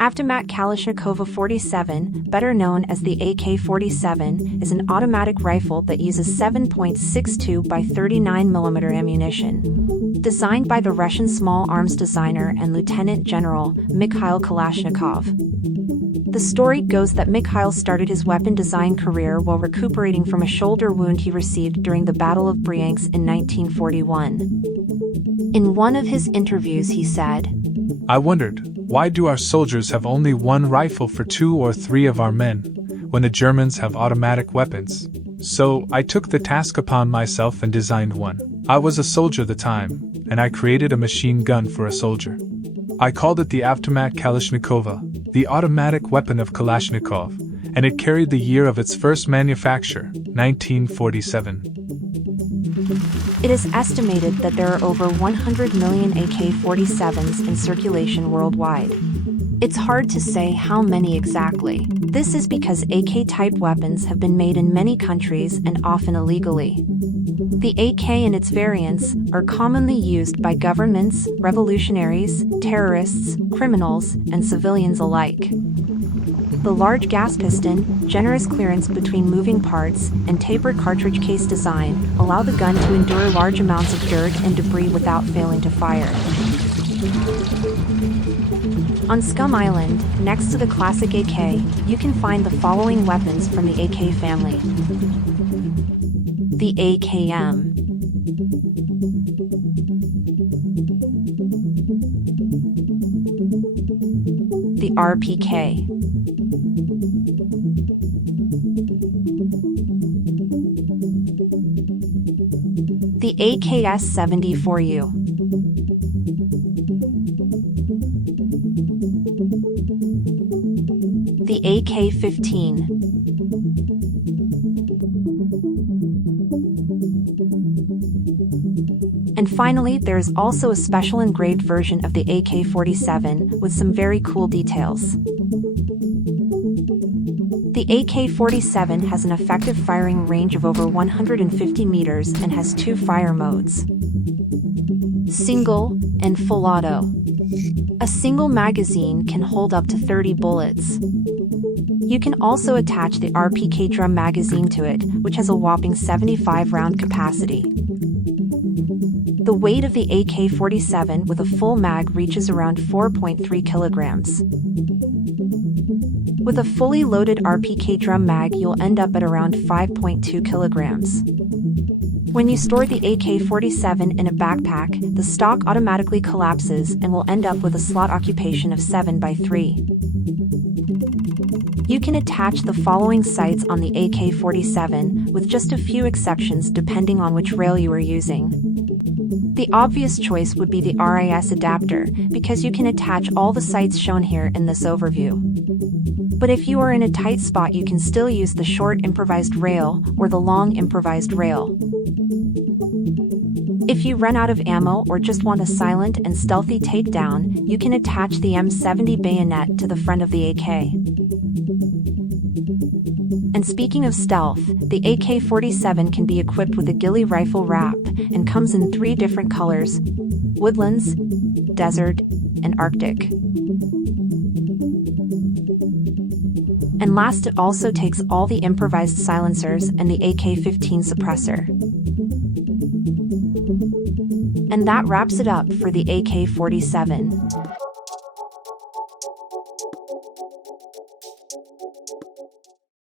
Automat Kalashnikova 47, better known as the AK-47, is an automatic rifle that uses 7.62 by 39mm ammunition. Designed by the Russian small arms designer and Lieutenant General Mikhail Kalashnikov. The story goes that Mikhail started his weapon design career while recuperating from a shoulder wound he received during the Battle of Bryansk in 1941. In one of his interviews he said, "I wondered, why do our soldiers have only one rifle for 2 or 3 of our men, when the Germans have automatic weapons? So, I took the task upon myself and designed one. I was a soldier at the time, and I created a machine gun for a soldier. I called it the Automat Kalashnikova, the automatic weapon of Kalashnikov, and it carried the year of its first manufacture, 1947. It is estimated that there are over 100 million AK-47s in circulation worldwide. It's hard to say how many exactly. This is because AK-type weapons have been made in many countries and often illegally. The AK and its variants are commonly used by governments, revolutionaries, terrorists, criminals, and civilians alike. The large gas piston, generous clearance between moving parts, and tapered cartridge case design allow the gun to endure large amounts of dirt and debris without failing to fire. On SCUM Island, next to the classic AK, you can find the following weapons from the AK family. The AKM. The RPK. The AKS-74U. The AK-15. And finally, there is also a special engraved version of the AK-47 with some very cool details. The AK-47 has an effective firing range of over 150 meters and has 2 fire modes: single and full auto. A single magazine can hold up to 30 bullets. You can also attach the RPK drum magazine to it, which has a whopping 75 round capacity. The weight of the AK-47 with a full mag reaches around 4.3 kilograms. With a fully loaded RPK drum mag, you'll end up at around 5.2 kilograms. When you store the AK-47 in a backpack, the stock automatically collapses and will end up with a slot occupation of 7 by 3. You can attach the following sights on the AK-47, with just a few exceptions depending on which rail you are using. The obvious choice would be the RIS adapter, because you can attach all the sights shown here in this overview. But if you are in a tight spot, you can still use the short improvised rail or the long improvised rail. If you run out of ammo or just want a silent and stealthy takedown, you can attach the M70 bayonet to the front of the AK. And speaking of stealth, the AK-47 can be equipped with a ghillie rifle wrap and comes in 3 different colors: woodlands, desert, and Arctic. And last, it also takes all the improvised silencers and the AK-15 suppressor. And that wraps it up for the AK-47.